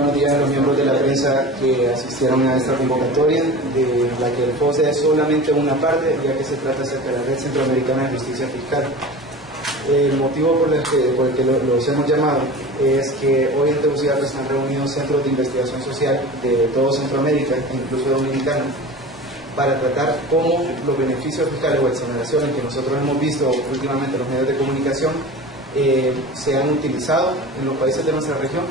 buenos días a los miembros de la prensa que asistieron a esta convocatoria, de la que el FOSDE es solamente una parte, ya que se trata acerca de la Red Centroamericana de Justicia Fiscal. El motivo por el que los hemos llamado es que hoy en Tegucigalpa están reunidos centros de investigación social de todo Centroamérica, incluso Dominicana, para tratar cómo los beneficios fiscales o exoneraciones que nosotros hemos visto últimamente en los medios de comunicación se han utilizado en los países de nuestra región,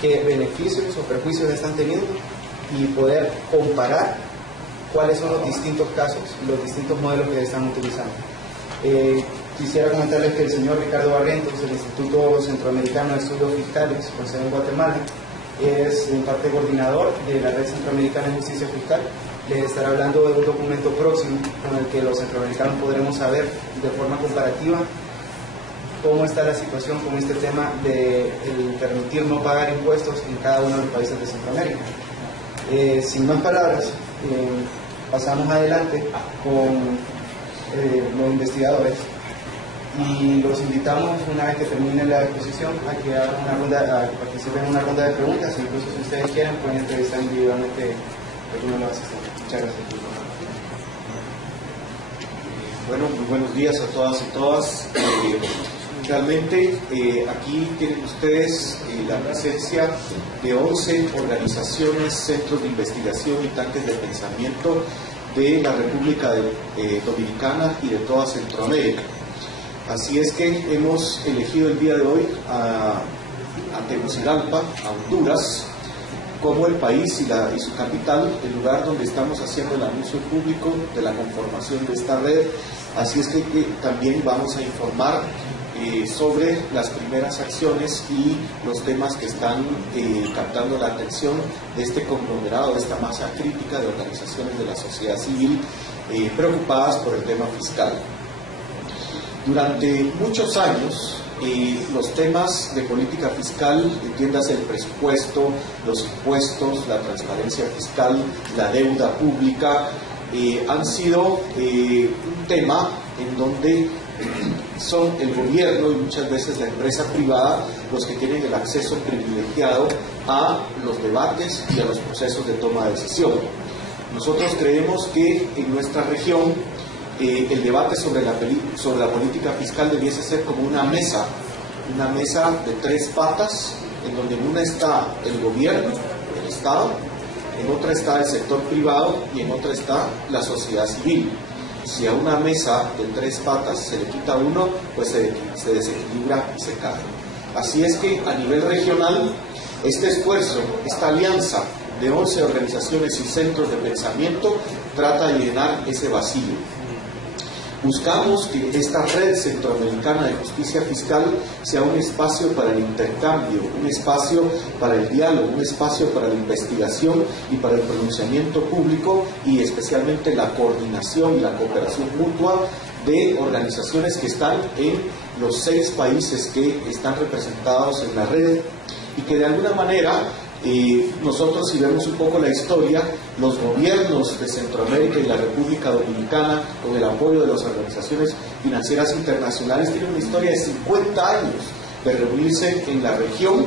qué beneficios o perjuicios están teniendo y poder comparar cuáles son los distintos casos, los distintos modelos que están utilizando. Quisiera comentarles que el señor Ricardo Barrientos, del Instituto Centroamericano de Estudios Fiscales, con sede en Guatemala, es en parte coordinador de la Red Centroamericana de Justicia Fiscal. Les estará hablando de un documento próximo con el que los centroamericanos podremos saber de forma comparativa cómo está la situación con este tema de el permitir no pagar impuestos en cada uno de los países de Centroamérica. Sin más palabras, pasamos adelante con los investigadores y los invitamos, una vez que termine la exposición, a que hagan una ronda, a que participen en una ronda de preguntas. Incluso si ustedes quieren pueden entrevistar individualmente a alguno de los asistentes. Muchas gracias. Bueno, muy buenos días a todas y todas. Realmente aquí tienen ustedes la presencia de 11 organizaciones, centros de investigación y tanques de pensamiento de la República Dominicana y de toda Centroamérica. Así es que hemos elegido el día de hoy a Tegucigalpa, a Honduras, como el país y su capital, el lugar donde estamos haciendo el anuncio público de la conformación de esta red. Así es que también vamos a informar sobre las primeras acciones y los temas que están captando la atención de este conglomerado, de esta masa crítica de organizaciones de la sociedad civil preocupadas por el tema fiscal. Durante muchos años, los temas de política fiscal, entiéndase el presupuesto, los impuestos, la transparencia fiscal, la deuda pública, han sido un tema en donde son el gobierno y muchas veces la empresa privada los que tienen el acceso privilegiado a los debates y a los procesos de toma de decisión. Nosotros creemos que en nuestra región el debate sobre la política fiscal debiese ser como una mesa de 3 patas, en donde en una está el gobierno, el Estado, en otra está el sector privado y en otra está la sociedad civil. Si a una mesa de 3 patas se le quita uno, pues se desequilibra y se cae. Así es que a nivel regional, este esfuerzo, esta alianza de 11 organizaciones y centros de pensamiento trata de llenar ese vacío. Buscamos que esta red centroamericana de justicia fiscal sea un espacio para el intercambio, un espacio para el diálogo, un espacio para la investigación y para el pronunciamiento público y especialmente la coordinación y la cooperación mutua de organizaciones que están en los 6 países que están representados en la red y que de alguna manera nosotros, si vemos un poco la historia, los gobiernos de Centroamérica y la República Dominicana, con el apoyo de las organizaciones financieras internacionales, tienen una historia de 50 años de reunirse en la región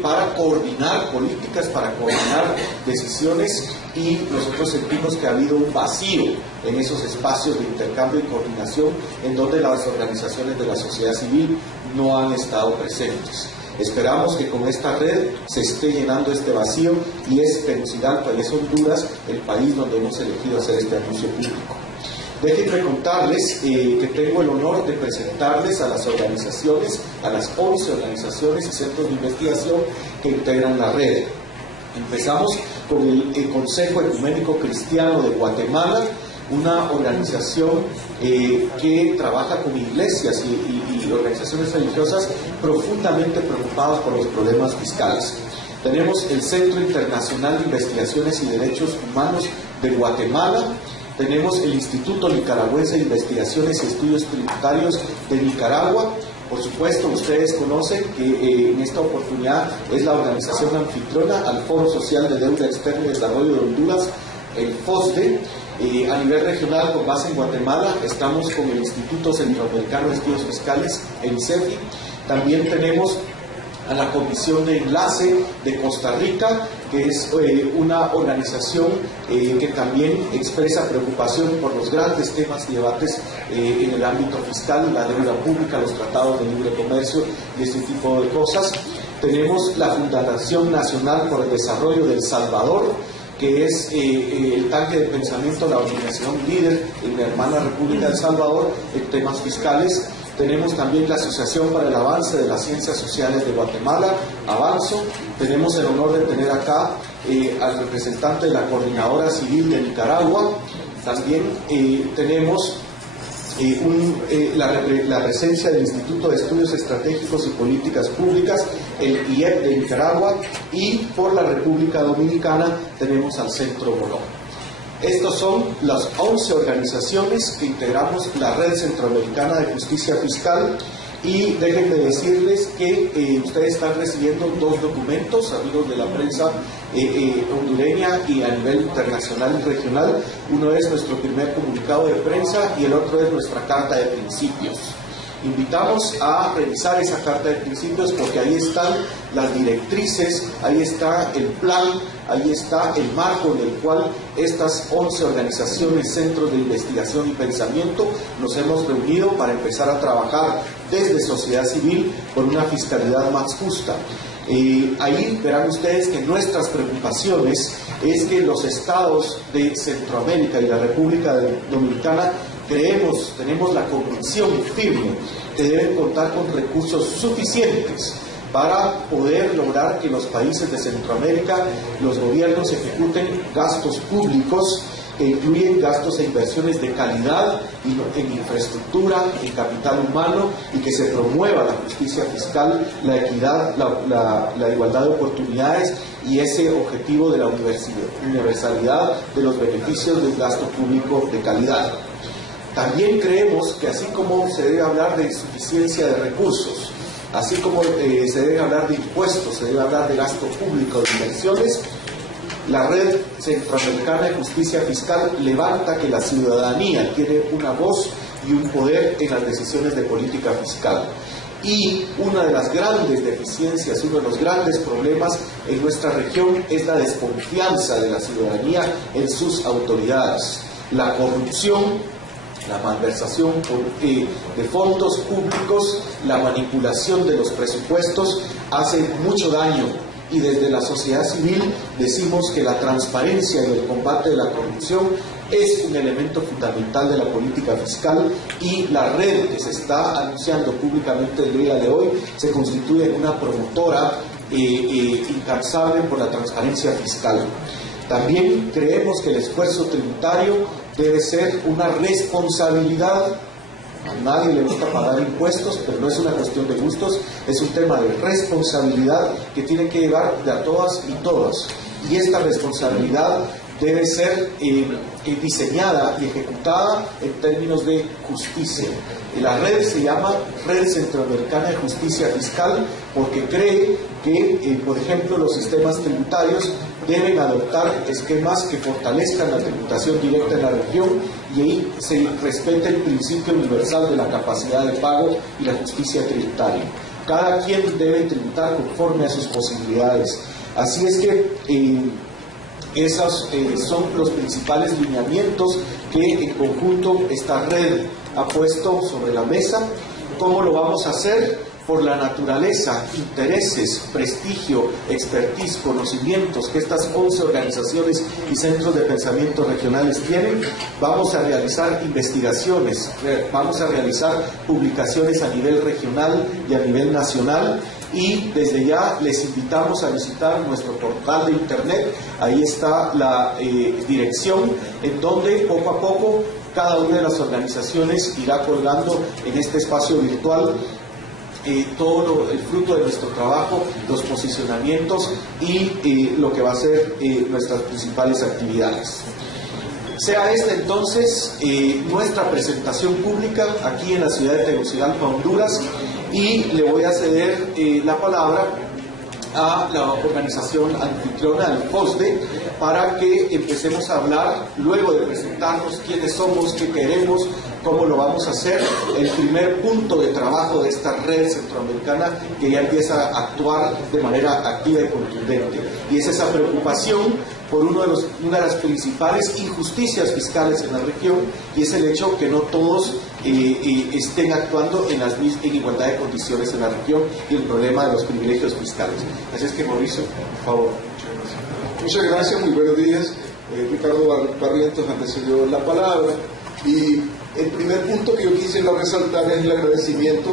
para coordinar políticas, para coordinar decisiones, y nosotros sentimos que ha habido un vacío en esos espacios de intercambio y coordinación en donde las organizaciones de la sociedad civil no han estado presentes. Esperamos que con esta red se esté llenando este vacío y es Tegucigalpa y es Honduras el país donde hemos elegido hacer este anuncio público. Déjenme contarles que tengo el honor de presentarles a las organizaciones, a las 11 organizaciones y centros de investigación que integran la red. Empezamos con el Consejo Ecuménico Cristiano de Guatemala, una organización que trabaja con iglesias y organizaciones religiosas profundamente preocupadas por los problemas fiscales. Tenemos el Centro Internacional de Investigaciones y Derechos Humanos de Guatemala, tenemos el Instituto Nicaragüense de Investigaciones y Estudios Tributarios de Nicaragua. Por supuesto, ustedes conocen que en esta oportunidad es la organización anfitriona al Foro Social de Deuda Externa y Desarrollo de Honduras, el FOSDE. A nivel regional, con base en Guatemala, estamos con el Instituto Centroamericano de Estudios Fiscales, el ICEFI. También tenemos a la Comisión de Enlace de Costa Rica, que es una organización que también expresa preocupación por los grandes temas y debates en el ámbito fiscal, la deuda pública, los tratados de libre comercio y este tipo de cosas. Tenemos la Fundación Nacional por el Desarrollo de El Salvador, que es el tanque de pensamiento, la organización líder en la hermana República de El Salvador en temas fiscales. Tenemos también la Asociación para el Avance de las Ciencias Sociales de Guatemala, Avanzo. Tenemos el honor de tener acá al representante de la Coordinadora Civil de Nicaragua. También tenemos la presencia del Instituto de Estudios Estratégicos y Políticas Públicas, el IEP de Nicaragua, y por la República Dominicana tenemos al Centro Bolón. Estos son las 11 organizaciones que integramos la Red Centroamericana de Justicia Fiscal, y déjenme decirles que ustedes están recibiendo 2 documentos, amigos de la prensa hondureña y a nivel internacional y regional. Uno es nuestro primer comunicado de prensa y el otro es nuestra Carta de Principios. Invitamos a revisar esa Carta de Principios porque ahí están las directrices, ahí está el plan, ahí está el marco en el cual estas 11 organizaciones, centros de investigación y pensamiento, nos hemos reunido para empezar a trabajar desde sociedad civil por una fiscalidad más justa. Ahí verán ustedes que nuestras preocupaciones es que los estados de Centroamérica y la República Dominicana tenemos la convicción firme que deben contar con recursos suficientes para poder lograr que los países de Centroamérica, los gobiernos ejecuten gastos públicos que incluyen gastos e inversiones de calidad en infraestructura, en capital humano, y que se promueva la justicia fiscal, la equidad, la igualdad de oportunidades y ese objetivo de la universalidad de los beneficios del gasto público de calidad. También creemos que así como se debe hablar de suficiencia de recursos, así como se debe hablar de impuestos, se debe hablar de gasto público, de inversiones, la Red Centroamericana de Justicia Fiscal levanta que la ciudadanía tiene una voz y un poder en las decisiones de política fiscal. Y una de las grandes deficiencias, uno de los grandes problemas en nuestra región es la desconfianza de la ciudadanía en sus autoridades. La corrupción, la malversación de fondos públicos, la manipulación de los presupuestos hace mucho daño, y desde la sociedad civil decimos que la transparencia y el combate de la corrupción es un elemento fundamental de la política fiscal, y la red que se está anunciando públicamente el día de hoy se constituye en una promotora incansable por la transparencia fiscal. También creemos que el esfuerzo tributario debe ser una responsabilidad. A nadie le gusta pagar impuestos, pero no es una cuestión de gustos, es un tema de responsabilidad que tiene que llevar de a todas y todos. Y esta responsabilidad debe ser diseñada y ejecutada en términos de justicia. La red se llama Red Centroamericana de Justicia Fiscal porque cree que, por ejemplo, los sistemas tributarios deben adoptar esquemas que fortalezcan la tributación directa en la región, y ahí se respeta el principio universal de la capacidad de pago y la justicia tributaria. Cada quien debe tributar conforme a sus posibilidades. Así es que esos son los principales lineamientos que en conjunto esta red ha puesto sobre la mesa. ¿Cómo lo vamos a hacer? Por la naturaleza, intereses, prestigio, expertise, conocimientos que estas 11 organizaciones y centros de pensamiento regionales tienen, vamos a realizar investigaciones, vamos a realizar publicaciones a nivel regional y a nivel nacional, y desde ya les invitamos a visitar nuestro portal de internet. Ahí está la dirección en donde poco a poco cada una de las organizaciones irá colgando en este espacio virtual todo el fruto de nuestro trabajo, los posicionamientos y lo que va a ser nuestras principales actividades. Sea esta entonces nuestra presentación pública aquí en la ciudad de Tegucigalpa, Honduras, y le voy a ceder la palabra a la organización anfitriona, al FOSDE, para que empecemos a hablar, luego de presentarnos quiénes somos, qué queremos, ¿Cómo lo vamos a hacer? El primer punto de trabajo de esta red centroamericana que ya empieza a actuar de manera activa y contundente. Y es esa preocupación por una de las principales injusticias fiscales en la región, y es el hecho que no todos estén actuando en igualdad de condiciones en la región, y el problema de los privilegios fiscales. Así es que, Mauricio, por favor. Muchas gracias, muy buenos días. Ricardo Barrientos antecedió la palabra, y el primer punto que yo quisiera resaltar es el agradecimiento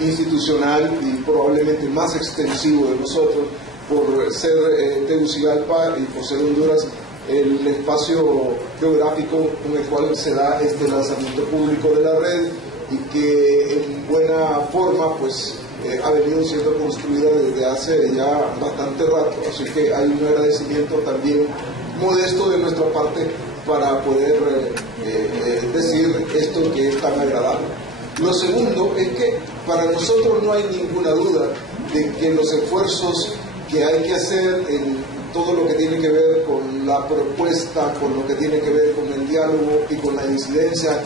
institucional y probablemente más extensivo de nosotros por ser Tegucigalpa y por ser Honduras el espacio geográfico con el cual se da este lanzamiento público de la red, y que en buena forma pues ha venido siendo construida desde hace ya bastante rato. Así que hay un agradecimiento también modesto de nuestra parte para poder decir esto que es tan agradable. Lo segundo es que para nosotros no hay ninguna duda de que los esfuerzos que hay que hacer en todo lo que tiene que ver con la propuesta, con lo que tiene que ver con el diálogo y con la incidencia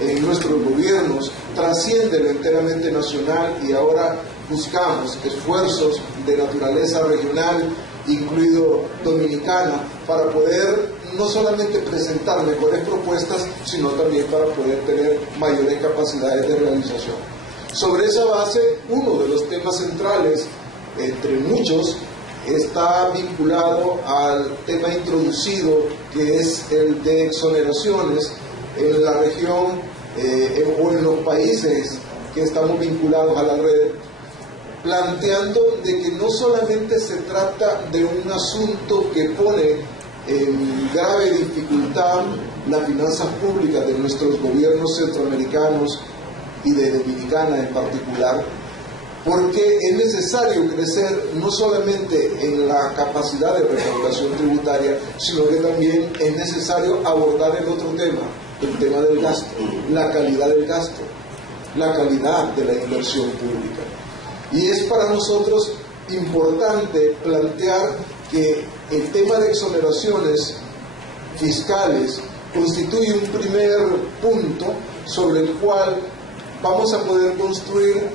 en nuestros gobiernos, trasciende lo enteramente nacional, y ahora buscamos esfuerzos de naturaleza regional, incluido dominicana, para poder no solamente presentar mejores propuestas, sino también para poder tener mayores capacidades de realización. Sobre esa base, uno de los temas centrales, entre muchos, está vinculado al tema introducido, que es el de exoneraciones en la región o en los países que estamos vinculados a la red, planteando de que no solamente se trata de un asunto que pone en grave dificultad las finanzas públicas de nuestros gobiernos centroamericanos y de Dominicana en particular, porque es necesario crecer no solamente en la capacidad de recaudación tributaria, sino que también es necesario abordar el otro tema, el tema del gasto, la calidad del gasto, la calidad de la inversión pública. Y es para nosotros importante plantear que el tema de exoneraciones fiscales constituye un primer punto sobre el cual vamos a poder construir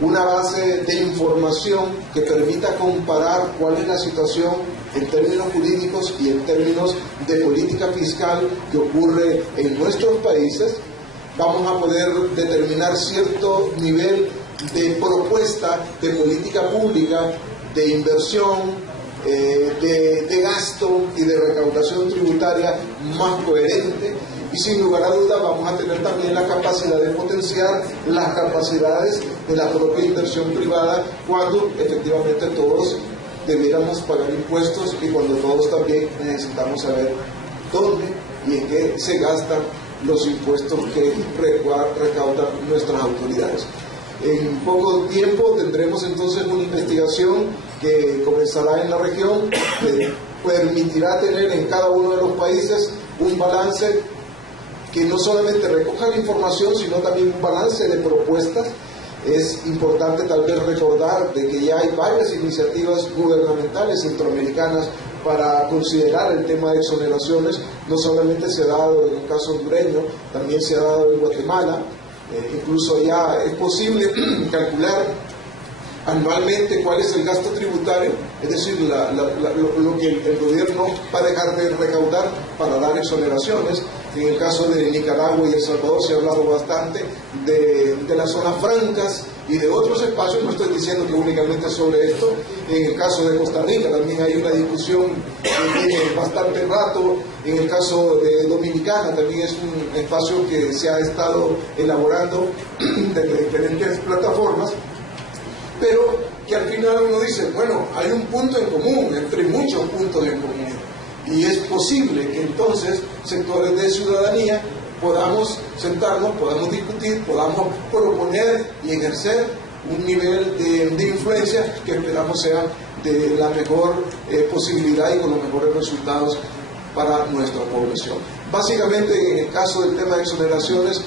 una base de información que permita comparar cuál es la situación en términos jurídicos y en términos de política fiscal que ocurre en nuestros países. Vamos a poder determinar cierto nivel de propuesta de política pública, de inversión, de gasto y de recaudación tributaria más coherente, y sin lugar a dudas vamos a tener también la capacidad de potenciar las capacidades de la propia inversión privada, cuando efectivamente todos debiéramos pagar impuestos y cuando todos también necesitamos saber dónde y en qué se gastan los impuestos que recaudan nuestras autoridades. En poco tiempo tendremos entonces una investigación que comenzará en la región, que permitirá tener en cada uno de los países un balance que no solamente recoja la información, sino también un balance de propuestas. Es importante tal vez recordar de que ya hay varias iniciativas gubernamentales centroamericanas para considerar el tema de exoneraciones. No solamente se ha dado en el caso hondureño, también se ha dado en Guatemala. Incluso ya es posible calcular anualmente cuál es el gasto tributario, es decir, lo que el gobierno va a dejar de recaudar para dar exoneraciones. En el caso de Nicaragua y El Salvador se ha hablado bastante de las zonas francas y de otros espacios. No estoy diciendo que únicamente sobre esto. En el caso de Costa Rica también hay una discusión que tiene bastante rato. En el caso de Dominicana también es un espacio que se ha estado elaborando desde diferentes plataformas, pero que al final uno dice, bueno, hay un punto en común, entre muchos puntos en común, y es posible que entonces sectores de ciudadanía podamos sentarnos, podamos discutir, podamos proponer y ejercer un nivel de influencia que esperamos sea de la mejor posibilidad y con los mejores resultados para nuestra población. Básicamente, en el caso del tema de exoneraciones,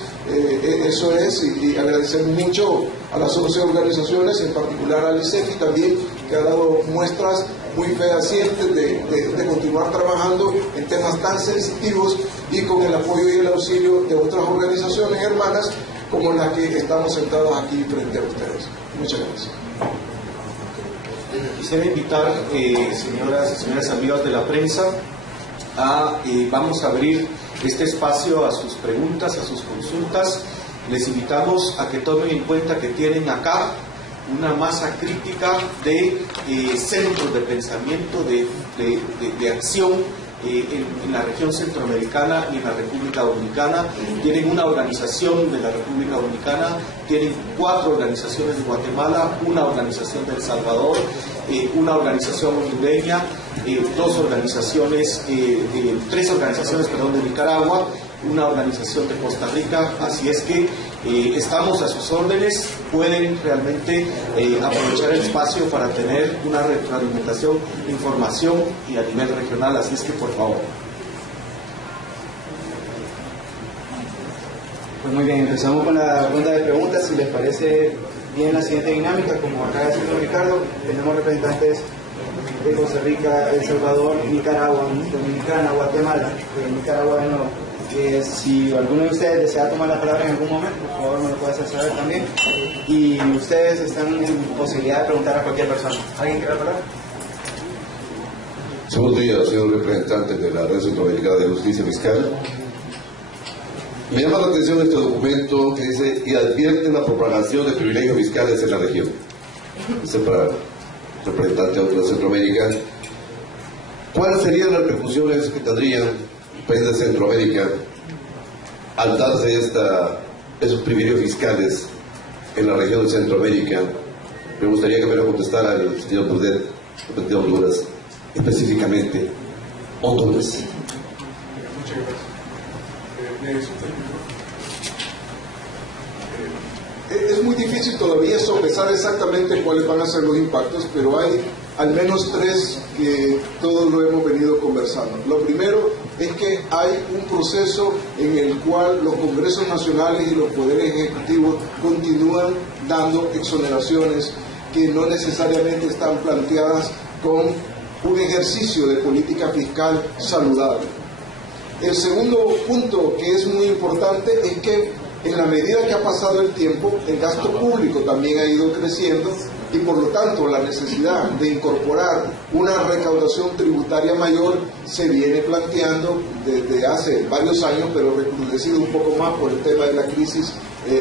eso es, y agradecer mucho a las 11 organizaciones, en particular al ICEFI también, que ha dado muestras muy fehacientes de continuar trabajando en temas tan sensitivos y con el apoyo y el auxilio de otras organizaciones hermanas como las que estamos sentados aquí frente a ustedes. Muchas gracias. Quisiera invitar, señoras y señores amigos de la prensa, vamos a abrir este espacio a sus preguntas, a sus consultas. Les invitamos a que tomen en cuenta que tienen acá una masa crítica de centros de pensamiento, de acción en la región centroamericana y en la República Dominicana. Tienen una organización de la República Dominicana, tienen 4 organizaciones de Guatemala, una organización de El Salvador, una organización hondureña, 3 organizaciones de Nicaragua, una organización de Costa Rica. Así es que estamos a sus órdenes, pueden realmente aprovechar el espacio para tener una retroalimentación, información y a nivel regional, así es que por favor. Pues muy bien, empezamos con la ronda de preguntas. Si les parece bien la siguiente dinámica, como acaba de decir Ricardo, tenemos representantes de Costa Rica, El Salvador, Nicaragua, Dominicana, Guatemala, Nicaragua de nuevo. Si alguno de ustedes desea tomar la palabra en algún momento, por favor me lo puede hacer saber también. Y ustedes están en posibilidad de preguntar a cualquier persona. ¿Alguien quiere la palabra? Buenos días, señor representante de la Red Centroamericana de Justicia Fiscal. Me llama la atención este documento que dice y advierte la propagación de privilegios fiscales en la región. Este es para el representante de Centroamérica. ¿Cuáles serían las repercusiones que tendrían el país de Centroamérica al darse esos privilegios fiscales en la región de Centroamérica? Me gustaría que me lo contestara el señor Brudet, de Honduras, específicamente Honduras. Muchas gracias. Es muy difícil todavía sopesar exactamente cuáles van a ser los impactos, pero hay al menos 3 que todos lo hemos venido conversando. Lo primero es que hay un proceso en el cual los congresos nacionales y los poderes ejecutivos continúan dando exoneraciones que no necesariamente están planteadas con un ejercicio de política fiscal saludable. El segundo punto que es muy importante es que en la medida que ha pasado el tiempo, el gasto público también ha ido creciendo y por lo tanto la necesidad de incorporar una recaudación tributaria mayor se viene planteando desde hace varios años, pero recrudecido un poco más por el tema de la crisis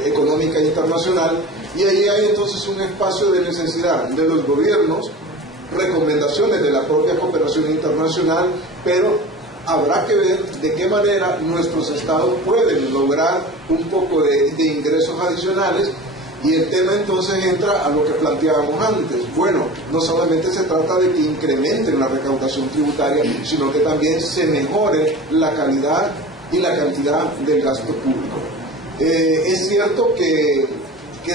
económica internacional, y ahí hay entonces un espacio de necesidad de los gobiernos, recomendaciones de la propia cooperación internacional, pero habrá que ver de qué manera nuestros estados pueden lograr un poco de ingresos adicionales, y el tema entonces entra a lo que planteábamos antes. Bueno, no solamente se trata de que incrementen la recaudación tributaria, sino que también se mejore la calidad y la cantidad del gasto público. Es cierto que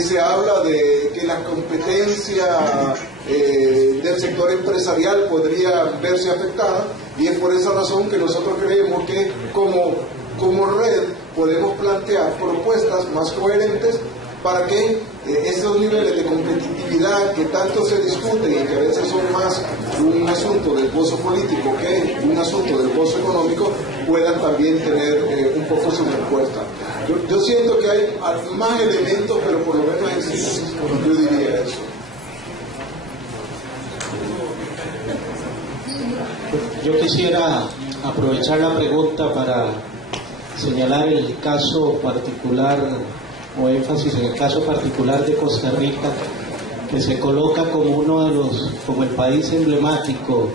se habla de que la competencia del sector empresarial podría verse afectada, y es por esa razón que nosotros creemos que como red podemos plantear propuestas más coherentes para que esos niveles de competitividad que tanto se discuten y que a veces son más un asunto del gozo político que un asunto del gozo económico puedan también tener un poco su respuesta. Yo siento que hay más elementos, pero por lo menos existe, yo diría eso. Yo quisiera aprovechar la pregunta para señalar el caso particular o énfasis en el caso particular de Costa Rica, que se coloca como el país emblemático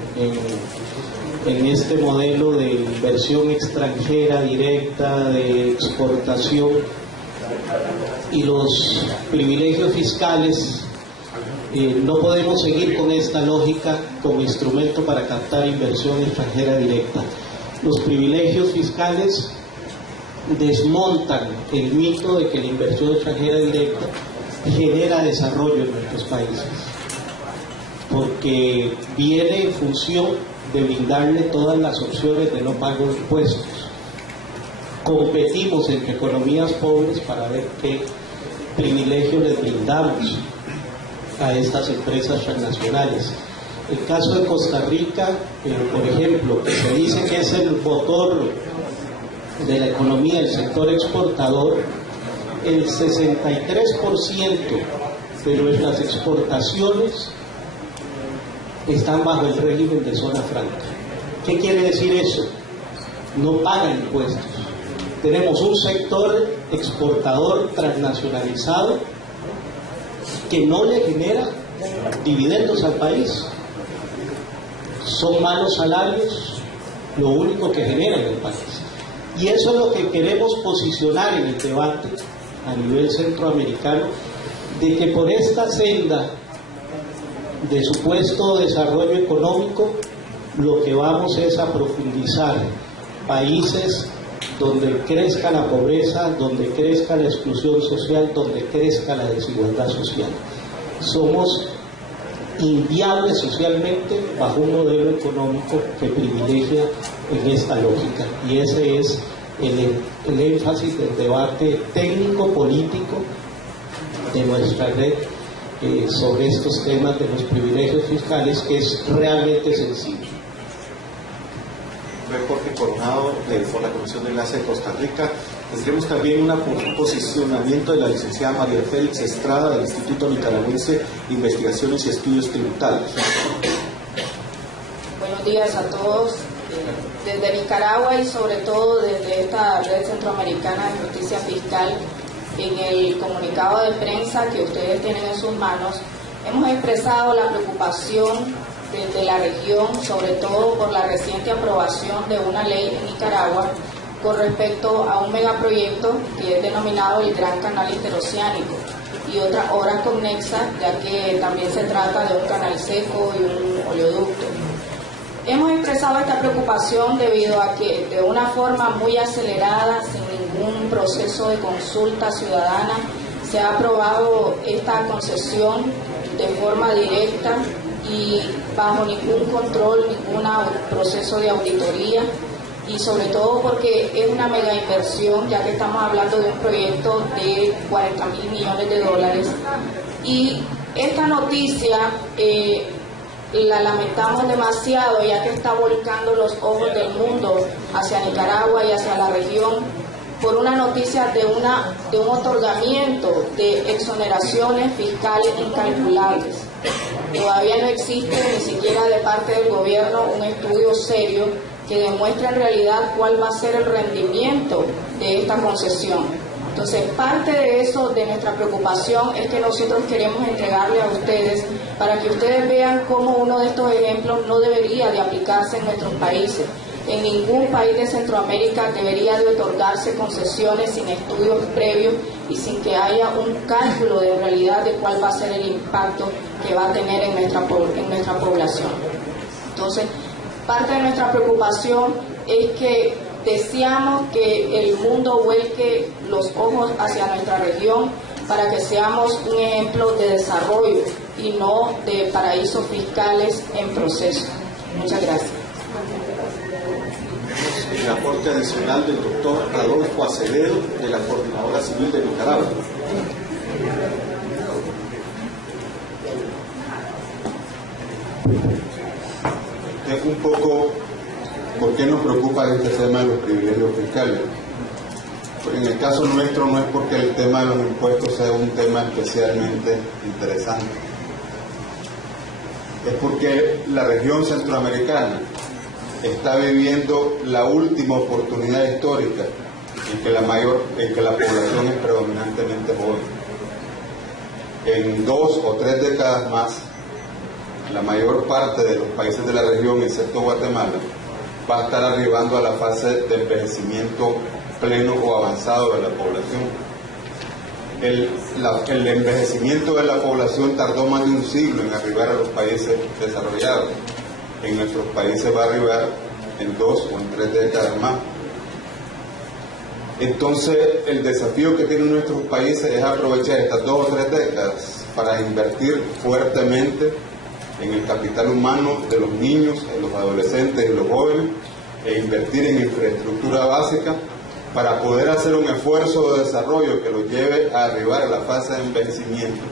en este modelo de inversión extranjera directa, de exportación, y los privilegios fiscales. No podemos seguir con esta lógica como instrumento para captar inversión extranjera directa. Los privilegios fiscales desmontan el mito de que la inversión extranjera directa genera desarrollo en nuestros países, porque viene en función de brindarle todas las opciones de no pago de impuestos. Competimos entre economías pobres para ver qué privilegio les brindamos a estas empresas transnacionales. El caso de Costa Rica, por ejemplo, que se dice que es el motor de la economía, el sector exportador, el 63% de nuestras exportaciones están bajo el régimen de zona franca. ¿Qué quiere decir eso? No pagan impuestos. Tenemos un sector exportador transnacionalizado que no le genera dividendos al país. Son malos salarios lo único que genera en el país. Y eso es lo que queremos posicionar en el debate a nivel centroamericano, de que por esta senda de supuesto desarrollo económico, lo que vamos es a profundizar países donde crezca la pobreza, donde crezca la exclusión social, donde crezca la desigualdad social. Somos inviables socialmente bajo un modelo económico que privilegia en esta lógica, y ese es el énfasis del debate técnico-político de nuestra red sobre estos temas de los privilegios fiscales, que es realmente sensible. Jorge Coronado, por la Comisión de Enlace de Costa Rica. Tendremos también un posicionamiento de la licenciada María Félix Estrada del Instituto Nicaragüense de Investigaciones y Estudios Tributarios. Buenos días a todos. Desde Nicaragua y sobre todo desde esta Red Centroamericana de Justicia Fiscal, en el comunicado de prensa que ustedes tienen en sus manos, hemos expresado la preocupación desde la región, sobre todo por la reciente aprobación de una ley en Nicaragua con respecto a un megaproyecto que es denominado el Gran Canal Interoceánico y otras obras conexas, ya que también se trata de un canal seco y un oleoducto. Hemos expresado esta preocupación debido a que de una forma muy acelerada, sin ningún proceso de consulta ciudadana, se ha aprobado esta concesión de forma directa y bajo ningún control, ningún proceso de auditoría, y sobre todo porque es una mega inversión, ya que estamos hablando de un proyecto de 40.000 millones de dólares. Y esta noticia la lamentamos demasiado, ya que está volcando los ojos del mundo hacia Nicaragua y hacia la región por una noticia de un otorgamiento de exoneraciones fiscales incalculables. Todavía no existe ni siquiera de parte del gobierno un estudio serio que demuestre en realidad cuál va a ser el rendimiento de esta concesión. Entonces, parte de eso, de nuestra preocupación, es que nosotros queremos entregarle a ustedes para que ustedes vean cómo uno de estos ejemplos no debería de aplicarse en nuestros países. En ningún país de Centroamérica debería de otorgarse concesiones sin estudios previos y sin que haya un cálculo de realidad de cuál va a ser el impacto que va a tener en nuestra población. Entonces, parte de nuestra preocupación es que deseamos que el mundo vuelque los ojos hacia nuestra región para que seamos un ejemplo de desarrollo y no de paraísos fiscales en proceso. Muchas gracias. El aporte adicional del doctor Adolfo Acevedo, de la Coordinadora Civil de Nicaragua. Un poco, ¿por qué nos preocupa este tema de los privilegios fiscales? En el caso nuestro no es porque el tema de los impuestos sea un tema especialmente interesante, es porque la región centroamericana está viviendo la última oportunidad histórica en que la población es predominantemente joven. En 2 o 3 décadas más, la mayor parte de los países de la región, excepto Guatemala, va a estar arribando a la fase de envejecimiento pleno o avanzado de la población. El envejecimiento de la población tardó más de un siglo en arribar a los países desarrollados. En nuestros países va a arribar en 2 o en 3 décadas más. Entonces, el desafío que tienen nuestros países es aprovechar estas 2 o 3 décadas para invertir fuertemente en el capital humano de los niños, en los adolescentes y los jóvenes, e invertir en infraestructura básica para poder hacer un esfuerzo de desarrollo que los lleve a arribar a la fase de envejecimiento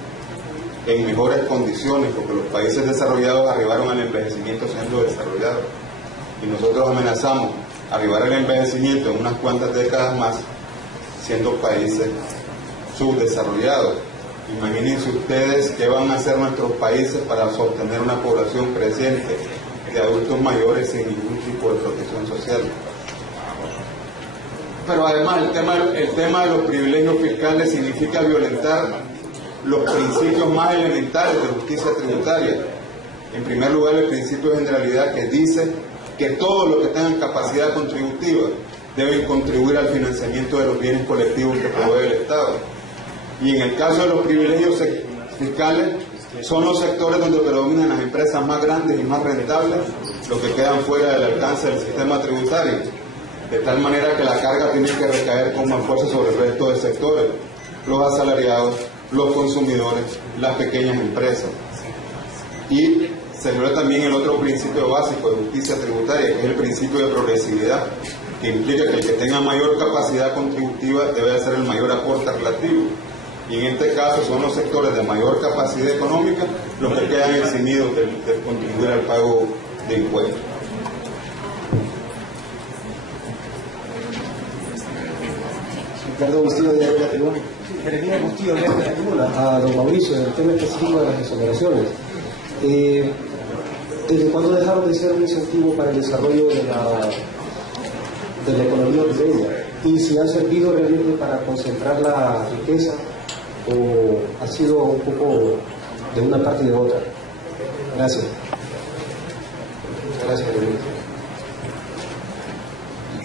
en mejores condiciones, porque los países desarrollados arribaron al envejecimiento siendo desarrollados. Y nosotros amenazamos arribar al envejecimiento en unas cuantas décadas más siendo países subdesarrollados. Imagínense ustedes qué van a hacer nuestros países para sostener una población creciente de adultos mayores sin ningún tipo de protección social. Pero además el tema de los privilegios fiscales significa violentar los principios más elementales de justicia tributaria. En primer lugar, el principio de generalidad, que dice que todos los que tengan capacidad contributiva deben contribuir al financiamiento de los bienes colectivos que provee el Estado. Y en el caso de los privilegios fiscales, son los sectores donde predominan las empresas más grandes y más rentables los que quedan fuera del alcance del sistema tributario, de tal manera que la carga tiene que recaer con más fuerza sobre el resto de sectores, los asalariados, los consumidores, las pequeñas empresas. Y se viola también el otro principio básico de justicia tributaria, que es el principio de progresividad, que implica que el que tenga mayor capacidad contributiva debe hacer el mayor aporte relativo. Y en este caso son los sectores de mayor capacidad económica los que quedan eximidos de contribuir al pago de impuestos. Ricardo Bustillo, de la Tribuna. Jeremías Bustillo, de la Tribuna. A don Mauricio, en el tema específico de las exoneraciones. ¿Desde cuándo dejaron de ser un incentivo para el desarrollo de la economía hondureña? ¿Y si han servido realmente para concentrar la riqueza o ha sido un poco de una parte y de otra? Gracias. Gracias, Jeremías.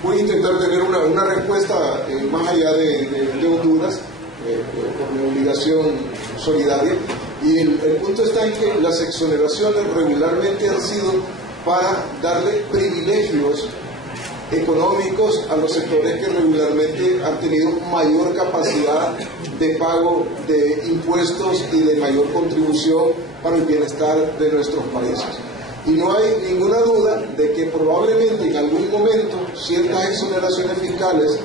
Voy a intentar tener una respuesta más allá de Honduras, por mi obligación solidaria. Y el punto está en que las exoneraciones regularmente han sido para darle privilegios económicos a los sectores que regularmente han tenido mayor capacidad de pago de impuestos y de mayor contribución para el bienestar de nuestros países. Y no hay ninguna duda de que probablemente en algún momento ciertas exoneraciones fiscales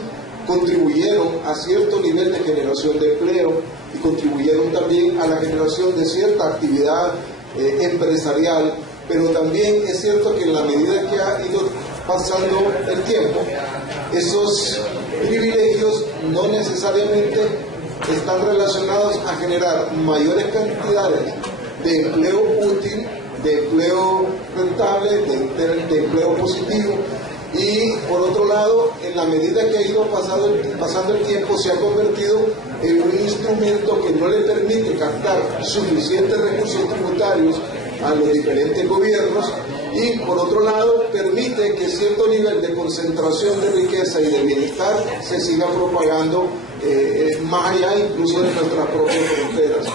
contribuyeron a cierto nivel de generación de empleo y contribuyeron también a la generación de cierta actividad empresarial, pero también es cierto que en la medida que ha ido pasando el tiempo, esos privilegios no necesariamente están relacionados a generar mayores cantidades de empleo útil, de empleo rentable, de empleo positivo. Y por otro lado, en la medida que ha ido pasando el tiempo, se ha convertido en un instrumento que no le permite captar suficientes recursos tributarios a los diferentes gobiernos, y por otro lado permite que cierto nivel de concentración de riqueza y de bienestar se siga propagando más allá incluso de nuestras propias fronteras.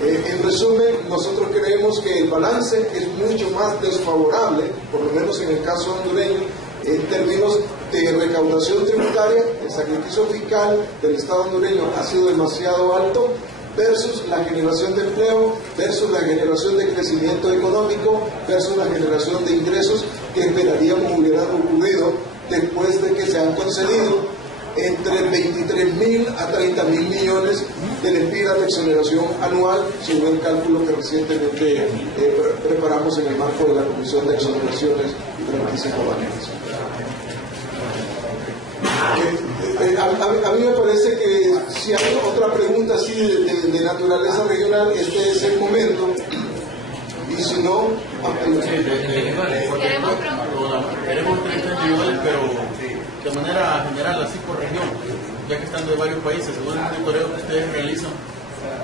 En resumen, nosotros creemos que el balance es mucho más desfavorable, por lo menos en el caso hondureño, en términos de recaudación tributaria. El sacrificio fiscal del Estado hondureño ha sido demasiado alto versus la generación de empleo, versus la generación de crecimiento económico, versus la generación de ingresos que esperaríamos hubieran ocurrido después de que se han concedido entre 23.000 a 30.000 millones de lempiras de exoneración anual, según el cálculo que recientemente preparamos en el marco de la Comisión de Exoneraciones y 35 baneos. A mí me parece que si hay otra pregunta así de naturaleza regional, este es el momento. Y si no, queremos 30 individuales, pero de manera general, así por región, ya que están de varios países, según el monitoreo que ustedes realizan,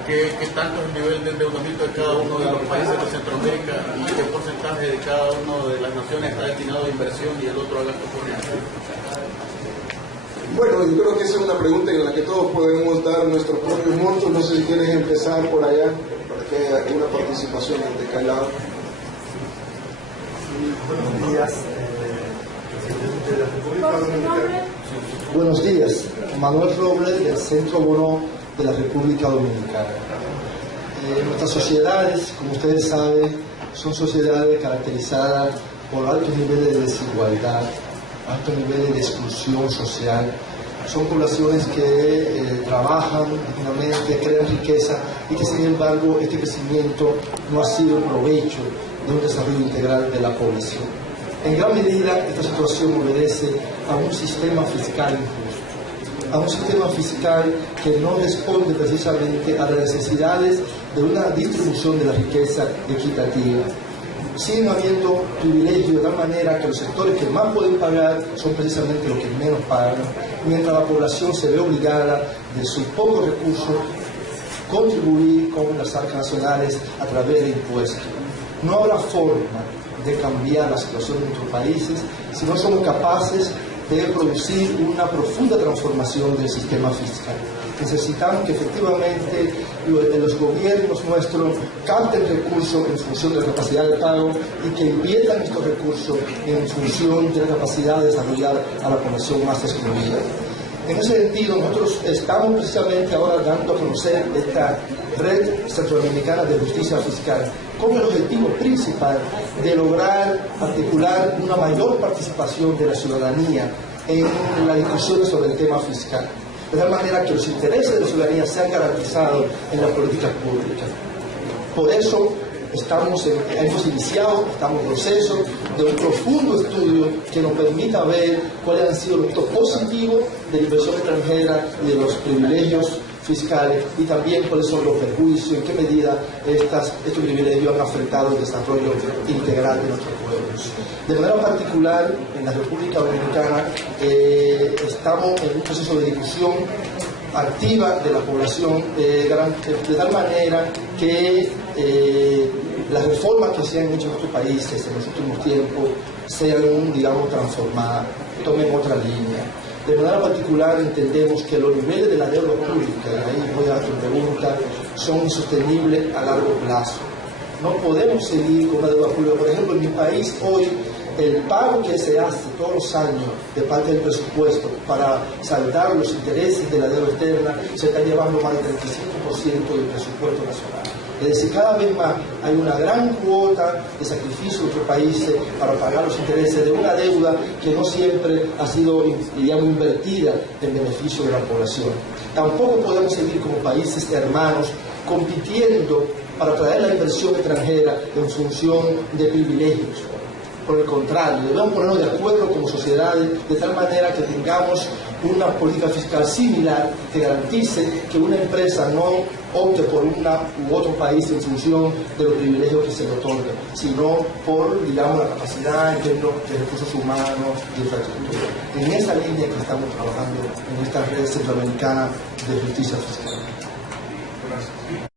¿qué tanto es el nivel de endeudamiento de cada uno de los países de Centroamérica y qué porcentaje de cada una de las naciones está destinado a inversión y el otro a gasto corriente? Bueno, yo creo que esa es una pregunta en la que todos podemos dar nuestros propios montos. No sé si quieres empezar por allá, para que haya una participación de cada lado. Buenos días, presidente de la República Dominicana. Buenos días, Manuel Robles, del Centro Bono de la República Dominicana. Nuestras sociedades, como ustedes saben, son sociedades caracterizadas por altos niveles de desigualdad, altos niveles de exclusión social, son poblaciones que trabajan dignamente, crean riqueza y que sin embargo este crecimiento no ha sido provecho de un desarrollo integral de la población. En gran medida esta situación obedece a un sistema fiscal injusto, a un sistema fiscal que no responde precisamente a las necesidades de una distribución de la riqueza equitativa. Siguen habiendo privilegios de tal manera que los sectores que más pueden pagar son precisamente los que menos pagan, mientras la población se ve obligada de sus pocos recursos contribuir con las arcas nacionales a través de impuestos. No habrá forma de cambiar la situación de nuestros países si no somos capaces de producir una profunda transformación del sistema fiscal. Necesitamos que efectivamente los gobiernos nuestros capten recursos en función de la capacidad de pago y que inviertan estos recursos en función de la capacidad de desarrollar a la población más excluida. En ese sentido, nosotros estamos precisamente ahora dando a conocer esta Red Centroamericana de Justicia Fiscal con el objetivo principal de lograr articular una mayor participación de la ciudadanía en la discusión sobre el tema fiscal, de tal manera que los intereses de la ciudadanía sean garantizados en las políticas públicas. Por eso hemos iniciado, estamos en proceso de un profundo estudio que nos permita ver cuáles han sido los puntos positivos de la inversión extranjera y de los privilegios fiscales y también cuáles son los perjuicios, en qué medida estos privilegios han afectado el desarrollo integral de nuestros pueblos. De manera particular, en la República Dominicana estamos en un proceso de discusión activa de la población de tal manera que las reformas que se han hecho en nuestros países en los últimos tiempos sean, digamos, transformadas, tomen otra línea. De manera particular entendemos que los niveles de la deuda pública, y ahí voy a tu pregunta, son insostenibles a largo plazo. No podemos seguir con la deuda pública. Por ejemplo, en mi país hoy el pago que se hace todos los años de parte del presupuesto para saldar los intereses de la deuda externa se está llevando más del 35% del presupuesto nacional. Es decir, cada vez más hay una gran cuota de sacrificio de nuestros países para pagar los intereses de una deuda que no siempre ha sido, digamos, invertida en beneficio de la población. Tampoco podemos seguir como países hermanos compitiendo para atraer la inversión extranjera en función de privilegios. Por el contrario, debemos ponernos de acuerdo como sociedades de tal manera que tengamos una política fiscal similar que garantice que una empresa no opte por una u otro país en función de los privilegios que se le otorgan, sino por, digamos, la capacidad en términos de recursos humanos y infraestructura. En esa línea que estamos trabajando en esta red centroamericana de justicia fiscal. Gracias.